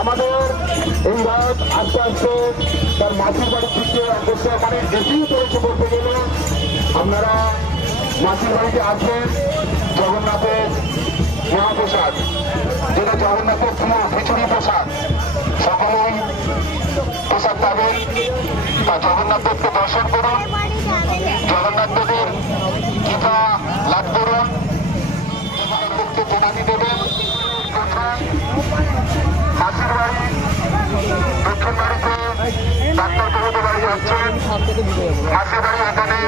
এই রাত আস্তে আস্তে তার মাসির বাড়ির দিকে অগ্রসর মানে বেশিই পড়েছে বলতে গেলে আপনারা মাসির বাড়িতে আসবেন জগন্নাথের মহাপ্রসাদ, যেটা জগন্নাথের প্রিয় খিচুড়ি প্রসাদ। সকলেই প্রসাদ পাবেন। তা জগন্নাথ দেবকে দর্শন করুন। জগন্নাথ দেবের কৃপা লাভ করুন। যাচ্ছেন মাসির বাড়ি এখানে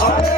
হরে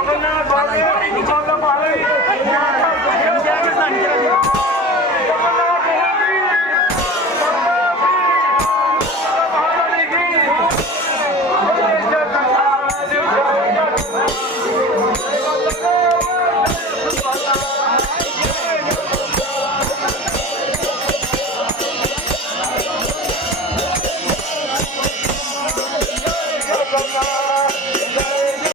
জগন্নাথ